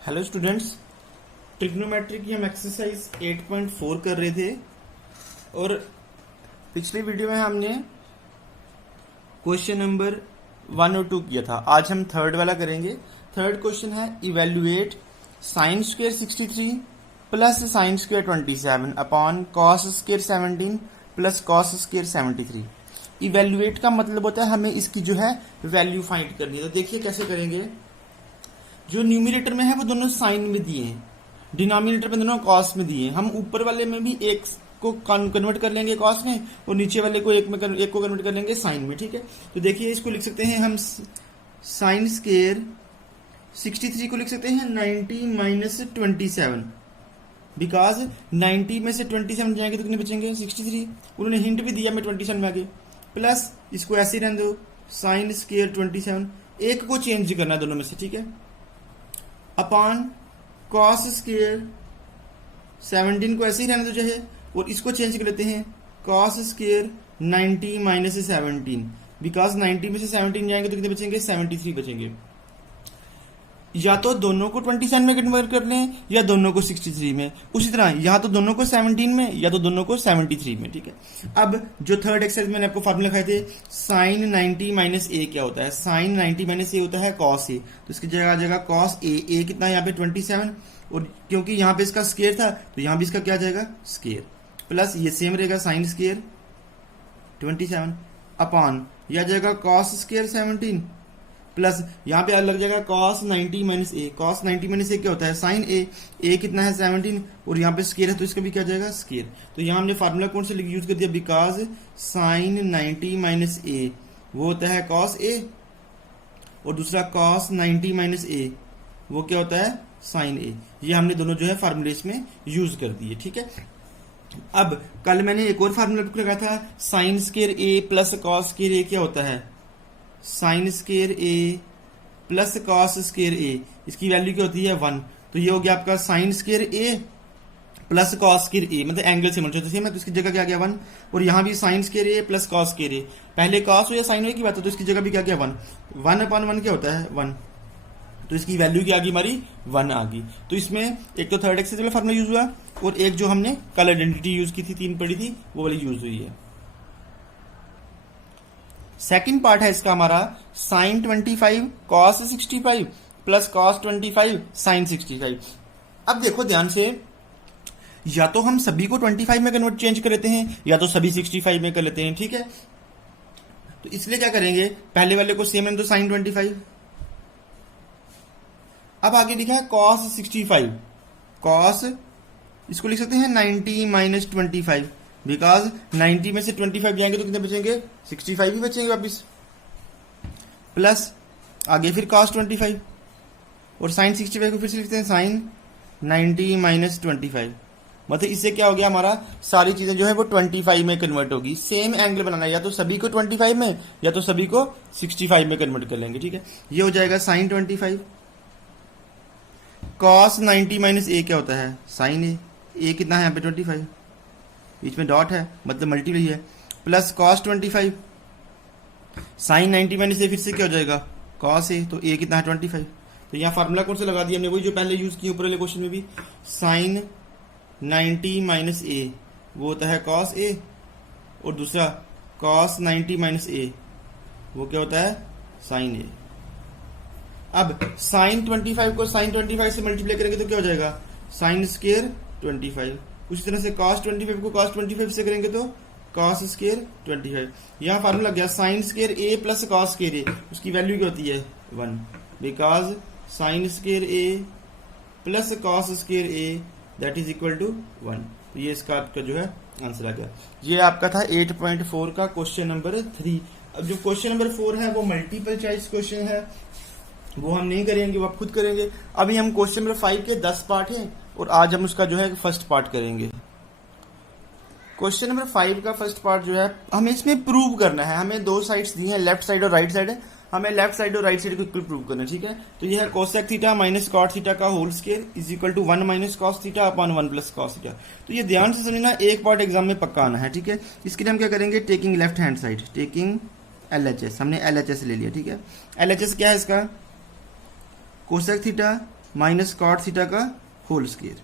Hello students, trigonometry की हम exercise 8.4 कर रहे थे और पिछले वीडियो में हमने क्वेश्चन नंबर 1 और 2 किया था। आज हम थर्ड वाला करेंगे। थर्ड क्वेश्चन है evaluate sine square 63 plus sine square 27 upon cos square 17 plus cos square 73। Evaluate का मतलब होता है हमें इसकी जो है वैल्यू फाइंड करनी है। तो देखिए कैसे करेंगे। जो न्यूमिनेटर में है वो दोनों साइन में दिए हैं, डिनोमिनेटर में दोनों कॉस में दिए हैं। हम ऊपर वाले में भी एक को कन्वर्ट कर लेंगे कॉस में और नीचे वाले को एक को कन्वर्ट कर लेंगे साइन में। ठीक है, तो देखिए इसको लिख सकते हैं हम साइन स्क्वायर 63 को लिख सकते हैं 90 माइनस 27, बिकॉज 90 में से 27 जाएंगे तो कितने बचेंगे 63। उन्होंने हिंट भी दिया मैं 27 में आगे, प्लस इसको ऐसे रहने दो साइन स्क्वायर 27, एक को चेंज करना दोनों में से। ठीक है, अपॉन कॉस स्क्वायर 17 को ऐसे ही रहने दो जो है, और इसको चेंज कर लेते हैं कॉस स्क्वायर 90 माइनस 17, बिकॉज 90 में से 17 जाएंगे तो कितने बचेंगे 73 बचेंगे। या तो दोनों को 27 में कन्वर्ट कर लें या दोनों को 63 में। उसी तरह या तो दोनों को 17 में या तो दोनों को 73 में। ठीक है, अब जो थर्ड एक्सरसाइज मैंने आपको फॉर्मूला लिखाए थे, साइन 90 माइनस ए क्या होता है, साइन 90 माइनस ए होता है कॉस ए, तो इसकी जगह आ जाएगा कॉस ए कितना है यहाँ पे 27, और क्योंकि यहाँ पे इसका स्केयर था तो यहाँ भी इसका क्या आ जाएगा स्केयर, प्लस ये सेम रहेगा साइन स्केयर 27 अपॉन यह आ जाएगा कॉस स्केयर 17, प्लस यहाँ पे लग जाएगा कॉस 90 माइनस ए। कॉस 90 माइनस ए क्या होता है साइन ए कितना है 17, और यहाँ पे स्केयर है तो इसका भी क्या जाएगा स्केयर। तो यहाँ हमने फार्मूला कौन से यूज कर दिया, बिकॉज साइन 90 माइनस ए वो होता है कॉस ए, और दूसरा कॉस 90 माइनस ए वो क्या होता है साइन ए। ये हमने दोनों जो है फार्मूले इसमें यूज कर दिए। ठीक है, अब कल मैंने एक और फार्मूला लगा था, साइन स्केयर ए प्लस कॉस स्केयर ए क्या होता है साइन स्केयर ए प्लस कॉस स्केयर ए, इसकी वैल्यू क्या होती है 1। तो ये हो गया आपका साइन स्केयर ए प्लस कॉस स्केयर ए, मतलब एंगल से मुझे सेम है तो इसकी जगह क्या गया 1, और यहां भी साइन स्केयर ए प्लस कॉस स्केयर ए, पहले कॉस हो या साइन हो की बात है तो इसकी जगह भी क्या गया 1। 1 अपॉन 1 क्या होता है 1, तो इसकी वैल्यू क्या आ गई हमारी 1 आ गई। तो इसमें एक तो थर्ड एक्सरसाइज वाला फार्मूला यूज हुआ और एक जो हमने कल आइडेंटिटी यूज की थी 3 पढ़ी थी वो वाली यूज हुई है। सेकंड पार्ट है इसका हमारा sine 25 cos 65 plus cos 25 sine 65। अब देखो ध्यान से, या तो हम सभी को 25 में कन्वर्ट चेंज कर लेते हैं या तो सभी 65 में कर लेते हैं। ठीक है, तो इसलिए क्या करेंगे, पहले वाले को सेम है तो साइन 25। अब आगे लिखा है कॉस 65, कॉस इसको लिख सकते हैं 90 माइनस 25, बिकॉज 90 में से 25 जाएंगे तो कितने बचेंगे 65 ही बचेंगे वापिस, प्लस आगे फिर cos 25 और साइन 65 को फिर से लिखते हैं साइन 90 माइनस 25। मतलब इससे क्या हो गया, हमारा सारी चीजें जो है वो 25 में कन्वर्ट होगी। सेम एंगल बनाना है, या तो सभी को 25 में या तो सभी को 65 में कन्वर्ट कर लेंगे। ठीक है, ये हो जाएगा साइन 25, cos 90 माइनस ए क्या होता है साइन ए कितना है यहाँ पे 25, बीच में डॉट है मतलब मल्टीप्लाई है, प्लस cos 25 साइन 90 माइनस ए फिर से क्या हो जाएगा cos ए, तो ए कितना है 25। तो यहाँ फार्मूला कौन सा लगा दिया हमने, वही जो पहले यूज किया ऊपर वाले क्वेश्चन में भी, साइन 90 माइनस ए वो होता है cos ए, और दूसरा cos 90 माइनस ए वो क्या होता है साइन ए। अब साइन 25 को साइन 25 से मल्टीप्लाई करेंगे तो क्या हो जाएगा साइन स्क्वायर 25, उसी तरह से cos 25 को cos 25 से करेंगे तो cos स्क्वायर 25। यहाँ फार्मूला लग गया sine square a plus cos square a, उसकी वैल्यू क्या होती है 1, because sine square a plus cos square a that is equal to 1। तो ये इसका आपका जो है आंसर आ गया। ये आपका था 8.4 का क्वेश्चन नंबर 3। अब जो क्वेश्चन नंबर 4 है वो मल्टीपल चॉइस क्वेश्चन है, वो हम नहीं करेंगे, वो आप खुद करेंगे। अभी हम क्वेश्चन नंबर 5 के 10 पार्ट हैं और आज हम उसका जो है फर्स्ट पार्ट करेंगे। क्वेश्चन नंबर 5 का फर्स्ट पार्ट जो है हमें इसमें प्रूव करना है। हमें दो साइड्स दी हैं, लेफ्ट साइड और राइट साइड है, हमें लेफ्ट साइड और राइट साइड को इक्वल प्रूव करना है। ठीक है, तो यह है cosec theta minus cot theta का whole square is equal to 1 minus cos theta upon 1 plus cos theta. तो ये ध्यान से समझना, एक पार्ट एग्जाम में पक्का आना है। ठीक है, इसके लिए हम क्या करेंगे, taking left hand side, taking LHS, हमने LHS ले लिया। ठीक है, LHS क्या है इसका, cosec theta minus cot theta का होल स्क्वायर।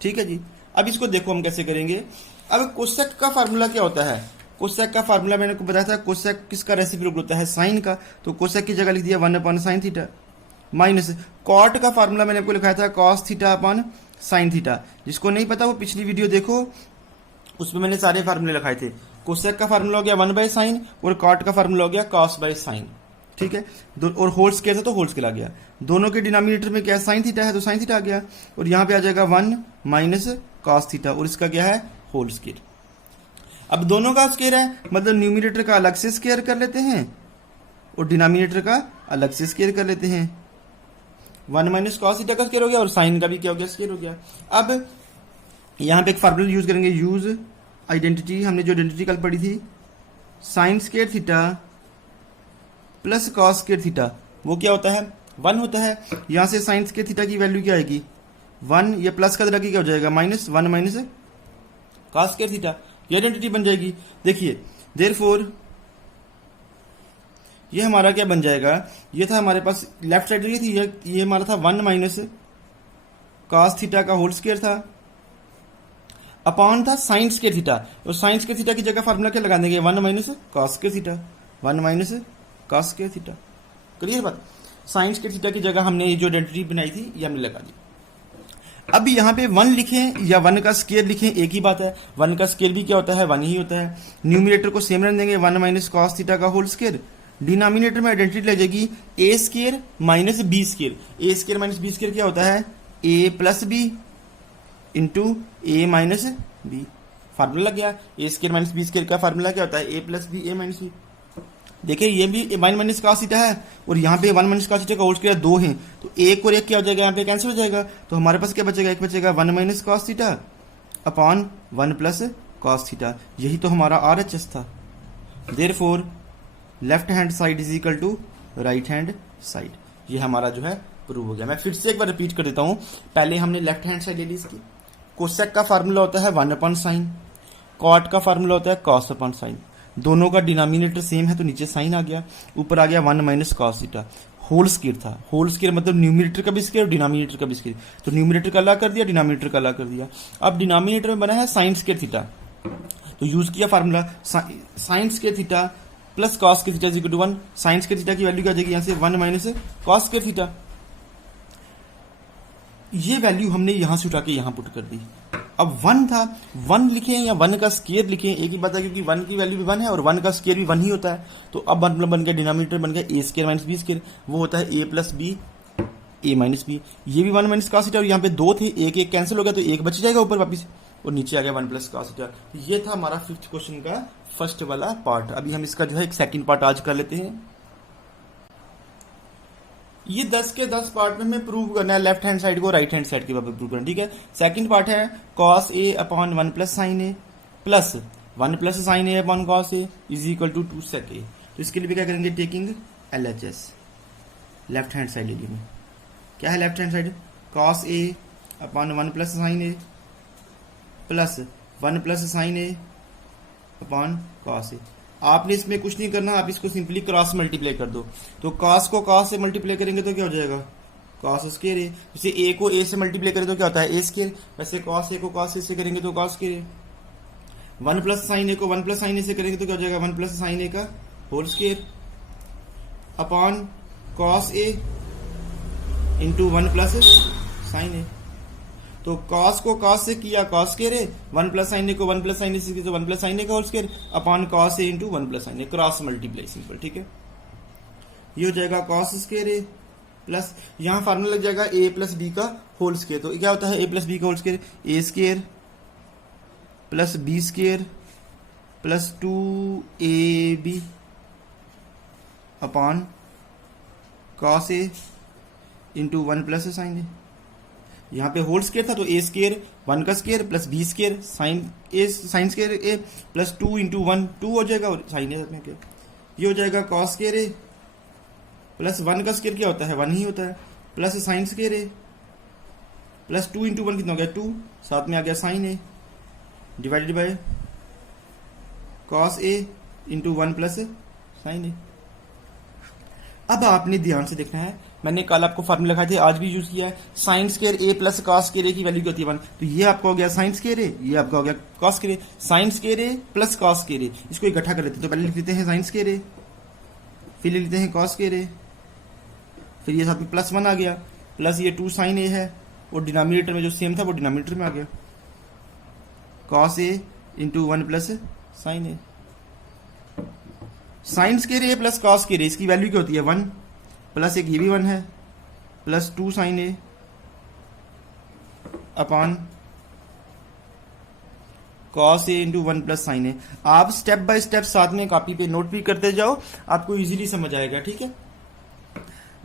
ठीक है जी। अब इसको देखो हम कैसे करेंगे। अब कोसेक का फार्मूला क्या होता है? कोसेक का फार्मूला मैंने आपको बताया था, कोसेक किसका रेसिप्रोकल होता है? साइन का। तो कोसेक की जगह लिख दिया 1/sin थीटा, माइनस कॉट का फार्मूला मैंने आपको लिखाया था cos theta upon sine theta. जिसको नहीं पता वो पिछली वीडियो देखो, उसमें मैंने सारे फार्मूले लिखाए थे। कोसेक का फार्मूला हो गया 1/sin और कॉट का फार्मूला हो गया cos/sin। ठीक है। और होल स्क्वायर था तो होल स्क्वायर आ गया। दोनों के डिनोमिनेटर में क्या साइन थीटा है तो साइन थीटा आ गया, और यहां पे आ जाएगा 1 माइनस कॉस थीटा, और इसका क्या है? Whole square. अब दोनों का स्क्वायर है, मतलब न्यूमिनेटर का अलग से स्क्वायर कर लेते हैं और डिनोमिनेटर का अलग से स्क्वायर कर लेते हैं। 1 माइनस कॉस थीटा का स्क्वायर हो गया और साइन का भी क्या हो गया? स्क्वायर हो गया। अब यहां पे एक फार्मूला यूज करेंगे, यूज आइडेंटिटी। हमने जो आइडेंटिटी कल पढ़ी थी, sign square theta plus cos square theta, वो क्या होता है? 1 होता है। यहां से साइन स्क्वायर थीटा की वैल्यू क्या आएगी? 1। ये प्लस का तरह की क्या हो जाएगा? -1 माइनस कॉस स्क्वायर थीटा। ये आइडेंटिटी बन जाएगी। देखिए देयरफॉर ये हमारा क्या बन जाएगा? ये था हमारे पास लेफ्ट साइड ये थी, ये हमारा था 1 माइनस कॉस थीटा का होल स्क्वायर था, अपॉन था साइन स्क्वायर थीटा। और साइन स्क्वायर थीटा की जगह फार्मूला क्या लगा देंगे? 1 minus cos square theta, 1 minus cos square theta. Clear बात? साइन स्क्वायर थीटा की जगह हमने जो आइडेंटिटी बनाई थी ये हमने लगा दी। अब यहाँ पे 1 लिखें या 1 का स्क्वायर लिखें, एक ही बात है। 1 का स्क्वायर भी क्या होता है? 1 ही होता है। न्यूमिनेटर को सेम रहने देंगे, 1 माइनस कॉस थीटा का होल स्क्वायर। डिनोमिनेटर में आइडेंटिटी लग जाएगी ए square minus B square. A square minus B square क्या होता है? ए प्लस बी इंटू ए माइनस बी। फार्मूला लग गया। ए स्क्वायर माइनस बी स्क्वायर का फार्मूला क्या होता है? ए प्लस बी, ए माइनस बी। देखिए ये भी 1 माइनस कॉस थीटा है और यहाँ पे 1 माइनस कॉस थीटा का होल स्क्वायर 2 है, तो एक और एक क्या हो जाएगा? यहाँ पे कैंसिल हो जाएगा। तो हमारे पास क्या बचेगा? एक बचेगा 1 minus cos theta upon 1 plus cos theta. यही तो हमारा RHS था। Therefore left hand side is equal to right hand side. ये हमारा जो है प्रूव हो गया। मैं फिर से एक बार रिपीट कर देता हूं। पहले हमने लेफ्ट हैंड साइड ले ली इसकी। कोसेक का फार्मूला होता है 1/sin, कॉट का फार्मूला होता है cos/sin। दोनों का डिनोमिनेटर सेम है तो नीचे साइन आ गया, ऊपर आ गया 1 minus cos theta. Whole square था, होल स्क्वायर मतलब न्यूमिनेटर का भी स्क्वायर और डिनोमिनेटर का भी स्क्वायर। तो न्यूमिनेटर का अलग कर दिया, डिनोमिनेटर का अलग कर दिया। अब डिनोमिनेटर में बना है साइन स्क्वायर थीटा, तो यूज किया formula sine square theta plus cos square theta is equal to 1। Sine square theta की वैल्यू क्या आ जाएगी? यहां से 1 माइनस कॉस स्क्वायर थीटा। ये वैल्यू हमने यहां से उठा के यहां पुट कर दी। अब 1 था, 1 लिखें या 1 का स्क्वायर लिखें, एक ही बात है, क्योंकि 1 की वैल्यू भी 1 है और 1 का स्क्वायर भी 1 ही होता है। तो अब मतलब बन गया डिनोमिनेटर बन गया ए स्क्वायर माइनस बी स्क्वायर, वो होता है ए प्लस बी, ए माइनस बी। ये भी 1 माइनस कॉस थीटा और यहाँ पे 2 थे, एक एक कैंसिल हो गया तो एक बच जाएगा ऊपर वापिस, और नीचे आ गया 1 प्लस कॉस थीटा। ये था हमारा 5th क्वेश्चन का फर्स्ट वाला पार्ट। अभी हम इसका जो है एक सेकंड पार्ट आज कर लेते हैं। ये 10 के 10 पार्ट में हमें प्रूव करना है लेफ्ट हैंड साइड को राइट हैंड साइड के बारे में प्रूव करना। ठीक है। सेकंड पार्ट है cos a upon 1 plus sine a plus 1 plus sine a upon cos a is equal to 2 sec a। तो इसके लिए भी क्या करेंगे? Taking LHS, left hand side area में क्या है? Left hand side cos a upon 1 plus sine a plus 1 plus sine a upon cos a। आपने इसमें कुछ नहीं करना, आप इसको सिंपली क्रॉस मल्टीप्लाई कर दो। तो cos को cos से मल्टीप्लाई करेंगे तो क्या हो जाएगा? cos स्क्वायर ए। जैसे a को a से मल्टीप्लाई करें तो क्या होता है? a square. वैसे cos a को cos a से करेंगे तो cos स्क्वायर ए। 1 प्लस साइन ए को 1 प्लस साइन ए से करेंगे तो क्या हो जाएगा? 1 प्लस साइन ए का whole square upon cos a into 1 plus sine a. तो cos को cos से किया cos स्क्वायर है, 1 प्लस साइन ए को 1 प्लस साइन ए से किया तो 1 प्लस साइन ए का whole square upon cos a into 1 plus sine a, cross multiply simple. ठीक है। ये हो जाएगा cos स्क्वायर ए प्लस यहां फार्मूला लग जाएगा a प्लस बी का होल स्क्वायर। तो क्या होता है? a प्लस बी का whole square a square plus b square plus 2ab upon cos a into 1 plus sine a. यहाँ पे होल स्क्वायर था तो ए स्क्वायर 1 का square plus b square sine square a plus 2 into 1 2 हो जाएगा और sign ए में क्या ये हो जाएगा cos स्क्वायर ए प्लस 1 का स्क्वायर क्या होता है? 1 ही होता है plus sine square a plus 2 into 1 कितना हो गया? 2, साथ में आ गया sine a divided by cos a into 1 plus sine a. अब आपने ध्यान से देखना है, मैंने कल आपको फार्मूला लिखाए थे, आज भी यूज किया है। Sine square a plus cos square ए की वैल्यू क्या होती है 1। तो ये आपका हो गया साइन स्क्वायर ए, ये आपका हो गया cos square A. Sign square a plus cos square ए, इसको इकट्ठा कर लेते हैं। तो पहले लिख लेते हैं साइन स्क्वायर ए, फिर लिख लेते हैं कॉस स्क्वायर ए, फिर ये साथ में प्लस 1 आ गया, प्लस ये 2 साइन ए है, और डिनोमिनेटर में जो सेम था वो डिनोमिनेटर में आ गया, cos A into 1 plus sine A. Sign square a plus cos square ए, इसकी वैल्यू क्या होती है 1, प्लस एक ये भी 1 है, plus 2 sign a upon cos A into 1 plus sine ए। आप स्टेप बाय स्टेप साथ में कॉपी पे नोट भी करते जाओ, आपको इजीली समझ आएगा, ठीक है।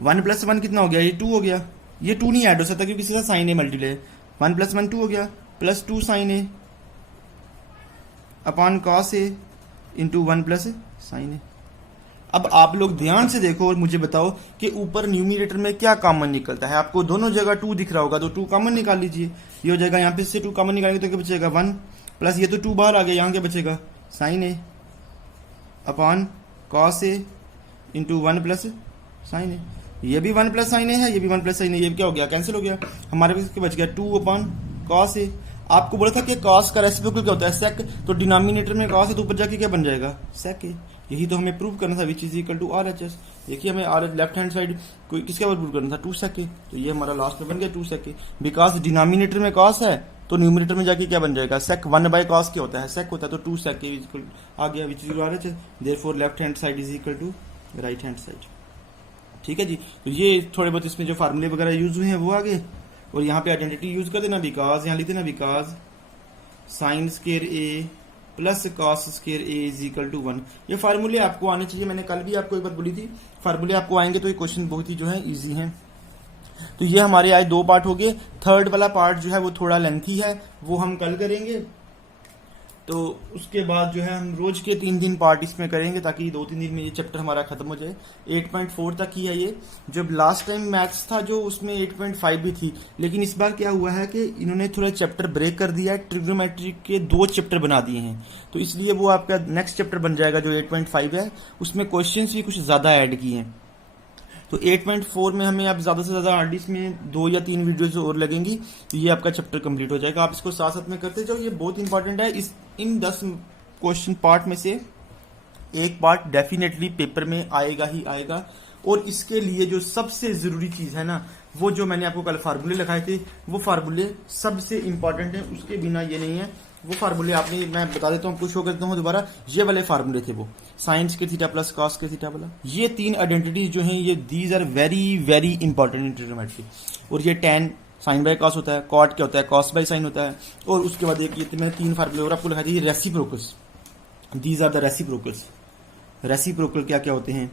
1 प्लस 1 कितना हो गया, ये 2 हो गया, ये 2 नहीं ऐड हो सकता क्योंकि सीधा साइन ए मल्टीप्लाई, 1 प्लस 1 2 हो गया, plus 2 sign a upon cos A into 1 plus sine a. अब आप लोग ध्यान से देखो और मुझे बताओ कि ऊपर न्यूमिनेटर में क्या कॉमन निकलता है। आपको दोनों जगह 2 दिख रहा होगा, तो 2 कॉमन निकाल लीजिए। ये हो जाएगा, यहाँ पे से 2 कॉमन निकालेंगे तो क्या बचेगा 1, प्लस ये तो 2 बाहर आ गया, यहाँ क्या बचेगा sign a upon cos A into 1 plus sine ए। ये भी 1 प्लस साइन ए है, ये भी 1 प्लस साइन ए, ये क्या हो गया कैंसिल हो गया, हमारे पास क्या बच गया 2 अपॉन कॉस ए। आपको बोला था कि कॉस का रेसिप्रोकल क्या होता है सेक, तो डिनोमिनेटर में कॉस है तो ऊपर जाके क्या बन जाएगा सेक ए। यही तो हमें प्रूव करना था, which is equal to R H S. देखिए हमें आर लेफ्ट हैंड साइड कोई किसके ऊपर प्रूव करना था 2 सेक ए, तो ये हमारा लास्ट में बन गया 2 सेक ए। बिकॉज डिनोमिनेटर में कॉस है तो न्यूमिनेटर में जाके क्या बन जाएगा सेक, 1 बाय कॉस क्या होता है सेक होता है, तो 2 सेक ए इक्वल आ गया which is R H S. Therefore left hand side is equal to right hand side, ठीक है जी। तो ये थोड़े बहुत इसमें जो फार्मूले वगैरह यूज हुए हैं वो आ गए, और यहाँ पे आइडेंटिटी यूज कर देना, बिकॉज यहाँ लिख देना because sine square a plus cos square a is equal to 1। ये फार्मूले आपको आने चाहिए, मैंने कल भी आपको एक बार बोली थी फार्मूले आपको आएंगे तो ये क्वेश्चन बहुत ही जो है इजी है। तो ये हमारे आज 2 पार्ट हो गए, थर्ड वाला पार्ट जो है वो थोड़ा लेंथी है, वो हम कल करेंगे। तो उसके बाद जो है हम रोज के 3 दिन पार्ट इसमें करेंगे ताकि 2-3 दिन में ये चैप्टर हमारा खत्म हो जाए। 8.4 तक ही है ये, जब लास्ट टाइम मैथ्स था जो उसमें 8.5 भी थी, लेकिन इस बार क्या हुआ है कि इन्होंने थोड़ा चैप्टर ब्रेक कर दिया है, ट्रिग्नोमेट्री के 2 चैप्टर बना दिए हैं, तो इसलिए वो आपका नेक्स्ट चैप्टर बन जाएगा जो 8.5 है, उसमें क्वेश्चंस भी कुछ ज्यादा ऐड किए हैं। तो 8.4 में हमें अब ज्यादा से ज्यादा हार्डली इसमें 2 या 3 वीडियोस और लगेंगी, तो ये आपका चैप्टर कंप्लीट हो जाएगा। आप इसको साथ साथ में करते जाओ, ये बहुत इंपॉर्टेंट है। इन 10 क्वेश्चन पार्ट में से एक पार्ट डेफिनेटली पेपर में आएगा ही आएगा, और इसके लिए जो सबसे जरूरी चीज है ना, वो जो मैंने आपको कल फार्मूले लिखाए थे वो फार्मूले सबसे इंपॉर्टेंट है, उसके बिना ये नहीं है। वो फार्मूले आपने, मैं बता देता हूँ, आपको शो करता हूँ दोबारा, ये वाले फार्मूले थे वो साइंस के थीटा प्लस कॉस के थीटा वाला। ये 3 आइडेंटिटीज जो हैं ये these are very very important in trigonometry. और ये tan साइन बाय कॉस होता है, कॉट क्या होता है कॉस बाय साइन होता है, और उसके बाद एक ये मैंने 3 फार्मूले और आपको लिखा था, ये reciprocals, these are the reciprocals. Reciprocal क्या क्या होते हैं,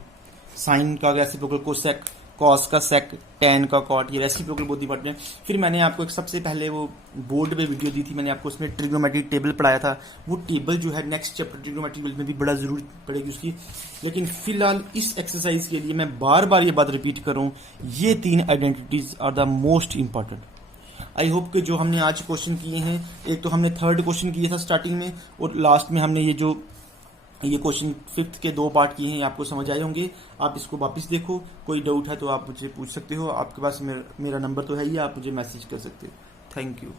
साइन का रेसिप्रोकल कोसेक, कॉस का सेक, tan का कॉट, ये रेसिप्रोकल बहुत इंपॉर्टेंट है। फिर मैंने आपको एक सबसे पहले वो बोर्ड पे वीडियो दी थी, मैंने आपको उसमें ट्रिग्नोमेट्री टेबल पढ़ाया था। वो टेबल जो है नेक्स्ट चैप्टर ट्रिग्नोमेट्री में भी बड़ा जरूरत पड़ेगी उसकी, लेकिन फिलहाल इस एक्सरसाइज के लिए मैं बार बार ये बात रिपीट कर रहा हूँ, ये 3 identities are the most important. I hope कि जो हमने आज क्वेश्चन किए हैं, एक तो हमने 3rd क्वेश्चन किया था स्टार्टिंग में, और लास्ट में हमने ये क्वेश्चन 5th के 2 पार्ट किए हैं, आपको समझ आए होंगे। आप इसको वापस देखो, कोई डाउट है तो आप मुझे पूछ सकते हो, आपके पास मेरा नंबर तो है ही, आप मुझे मैसेज कर सकते हो। Thank you.